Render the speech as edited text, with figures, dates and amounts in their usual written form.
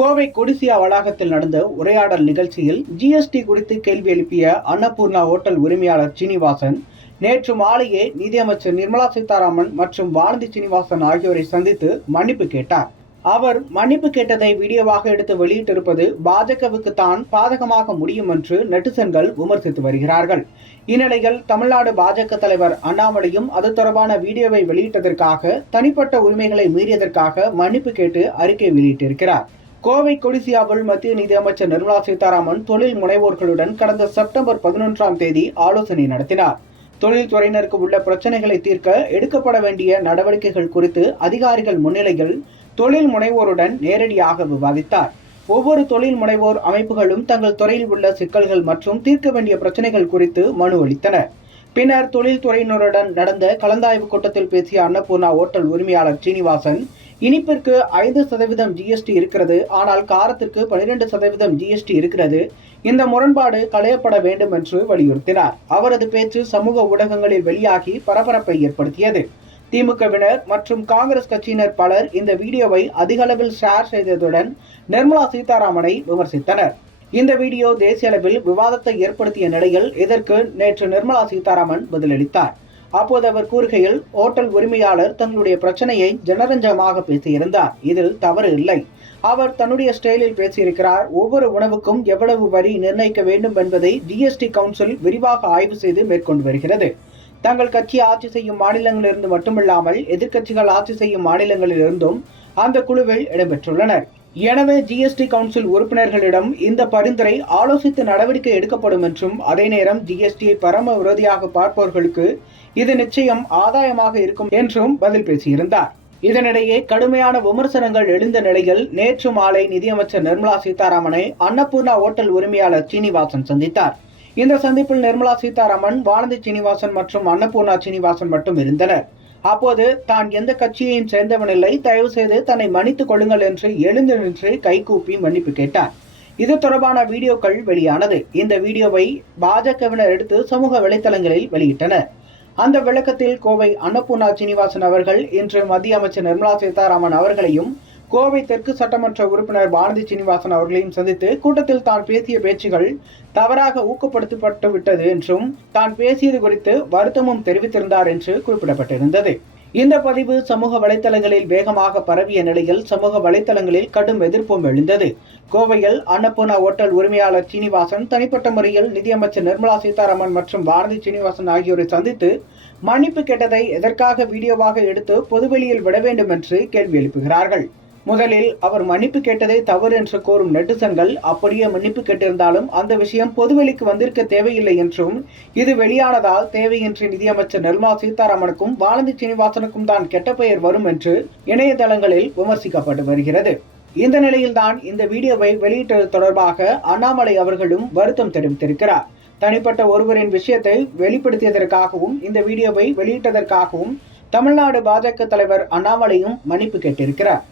கோவை கொடிசியா வளாகத்தில் நடந்த உரையாடல் நிகழ்ச்சியில் ஜிஎஸ்டி குறித்து கேள்வி எழுப்பிய அன்னபூர்ணா ஓட்டல் உரிமையாளர் சீனிவாசன் நேற்று மாலையே நிதியமைச்சர் நிர்மலா சீதாராமன் மற்றும் வானதி சீனிவாசன் ஆகியோரை சந்தித்து மன்னிப்பு கேட்டார். அவர் மன்னிப்பு கேட்டதை வீடியோவாக எடுத்து வெளியிட்டிருப்பது பாஜகவுக்கு தான் பாதகமாக முடியும் என்று நெட்டிசன்கள் விமர்சித்து வருகிறார்கள். இந்நிலையில் தமிழ்நாடு பாஜக தலைவர் அண்ணாமலையும் அது தொடர்பான வீடியோவை வெளியிட்டதற்காக தனிப்பட்ட உரிமைகளை மீறியதற்காக மன்னிப்பு கேட்டு அறிக்கை வெளியிட்டிருக்கிறார். கோவை கொடிசியாவில் மத்திய நிதியமைச்சர் நிர்மலா சீதாராமன் தொழில் முனைவோர்களுடன் கடந்த செப்டம்பர் 11ஆம் தேதி ஆலோசனை நடத்தினார். தொழில்துறையினருக்கு உள்ள பிரச்சனைகளை தீர்க்க எடுக்கப்பட வேண்டிய நடவடிக்கைகள் குறித்து அதிகாரிகள் முன்னிலையில் தொழில் முனைவோருடன் நேரடியாக விவாதித்தார். ஒவ்வொரு தொழில் முனைவோர் அமைப்புகளும் தங்கள் துறையில் உள்ள சிக்கல்கள் மற்றும் தீர்க்க வேண்டிய பிரச்சனைகள் குறித்து மனு அளித்தனர். பின்னர் தொழில்துறையினருடன் நடந்த கலந்தாய்வு கூட்டத்தில் பேசிய அன்னபூர்ணா ஓட்டல் உரிமையாளர் சீனிவாசன், இனிப்பிற்கு 5% ஜிஎஸ்டி இருக்கிறது, ஆனால் காரத்திற்கு 12% ஜிஎஸ்டி இருக்கிறது. இந்த முரண்பாடு களையப்பட வேண்டும் என்று வலியுறுத்தினார். அவரது பேச்சு சமூக ஊடகங்களில் வெளியாகி பரபரப்பை ஏற்படுத்தியது. திமுகவினர் மற்றும் காங்கிரஸ் கட்சியினர் பலர் இந்த வீடியோவை அதிக அளவில் ஷேர் செய்ததுடன் நிர்மலா சீதாராமனை விமர்சித்தனர். இந்த வீடியோ தேசிய அளவில் விவாதத்தை ஏற்படுத்திய நிலையில் இதற்கு நேற்று நிர்மலா சீதாராமன் பதிலளித்தார். அப்போது அவர் கூறுகையில், ஓட்டல் உரிமையாளர் தங்களுடைய பிரச்சனையை ஜனரஞ்சகமாக பேசியிருந்தார். இதில் தவறு இல்லை. அவர் தன்னுடைய ஸ்டைலில் பேசியிருக்கிறார். ஒவ்வொரு உணவுக்கும் எவ்வளவு வரி நிர்ணயிக்க வேண்டும் என்பதை ஜிஎஸ்டி கவுன்சில் விரிவாக ஆய்வு செய்து மேற்கொண்டு வருகிறது. தங்கள் கட்சி ஆட்சி செய்யும் மாநிலங்களிலிருந்து மட்டுமில்லாமல் எதிர்க்கட்சிகள் ஆட்சி செய்யும் மாநிலங்களிலிருந்தும் அந்த குழுவில் இடம்பெற்றுள்ளனர். எனவே ஜிஎஸ்டி கவுன்சில் உறுப்பினர்களிடம் இந்த பரிந்துரை ஆலோசித்து நடவடிக்கை எடுக்கப்படும் என்றும், அதே நேரம் ஜிஎஸ்டியை பரம விரோதியாக பார்ப்பவர்களுக்கு இது நிச்சயம் ஆதாயமாக இருக்கும் என்றும் பதில் பேசியிருந்தார். இதனிடையே கடுமையான விமர்சனங்கள் எழுந்த நிலையில் நேற்று மாலை நிதியமைச்சர் நிர்மலா சீதாராமனை அன்னபூர்ணா ஓட்டல் உரிமையாளர் சீனிவாசன் சந்தித்தார். இந்த சந்திப்பில் நிர்மலா சீதாராமன், வானதி சீனிவாசன் மற்றும் அன்னபூர்ணா சீனிவாசன் மட்டும் இருந்தனர். அப்போது தான் எந்த கட்சியையும் சேர்ந்தவனில்லை, தயவு செய்து தன்னை மன்னித்துக் கொள்ளுங்கள் என்று எழுந்து நின்று கைகூப்பி மன்னிப்பு கேட்டார். இது தொடர்பான வீடியோக்கள் வெளியானது. இந்த வீடியோவை பாஜகவினர் எடுத்து சமூக வலைதளங்களில் வெளியிட்டனர். அந்த விளக்கத்தில் கோவை அன்னபூர்ணா சீனிவாசன் அவர்கள் இன்று மத்திய அமைச்சர் நிர்மலா சீதாராமன் அவர்களையும் கோவை தெற்கு சட்டமன்ற உறுப்பினர் வானதி சீனிவாசன் அவர்களையும் சந்தித்து கூட்டத்தில் தான் பேசிய பேச்சுகள் தவறாக ஊக்கப்படுத்தப்பட்டு விட்டது என்றும் தான் பேசியது குறித்து வருத்தமும் தெரிவித்திருந்தார் என்று குறிப்பிடப்பட்டிருந்தது. இந்த பதிவு சமூக வலைதளங்களில் வேகமாக பரவிய நிலையில் சமூக வலைதளங்களில் கடும் எதிர்ப்பும் எழுந்தது. கோவையில் அன்னபூர்ணா ஓட்டல் உரிமையாளர் சீனிவாசன் தனிப்பட்ட முறையில் நிதியமைச்சர் நிர்மலா சீதாராமன் மற்றும் பாரதி சீனிவாசன் ஆகியோரை சந்தித்து மன்னிப்பு கேட்டதை எதற்காக வீடியோவாக எடுத்து பொதுவெளியில் விட வேண்டும் என்று கேள்வி எழுப்புகிறார்கள். முதலில் அவர் மன்னிப்பு கேட்டதை தவறு என்று கூறும் நெட்டிசன்கள், அப்படியே மன்னிப்பு கேட்டிருந்தாலும் அந்த விஷயம் பொதுவெளிக்கு வந்திருக்க தேவையில்லை என்றும், இது வெளியானதால் தேவையின்றி நிதியமைச்சர் நிர்மலா சீதாராமனுக்கும் வானதி சீனிவாசனுக்கும் தான் கெட்ட பெயர் வரும் என்று இணையதளங்களில் விமர்சிக்கப்பட்டு வருகிறது. இந்த நிலையில்தான் இந்த வீடியோவை வெளியிட்டது தொடர்பாக அண்ணாமலை அவர்களும் வருத்தம் தெரிவித்திருக்கிறார். தனிப்பட்ட ஒருவரின் விஷயத்தை வெளிப்படுத்தியதற்காகவும் இந்த வீடியோவை வெளியிட்டதற்காகவும் தமிழ்நாடு பாஜக தலைவர் அண்ணாமலையும் மன்னிப்பு கேட்டிருக்கிறார்.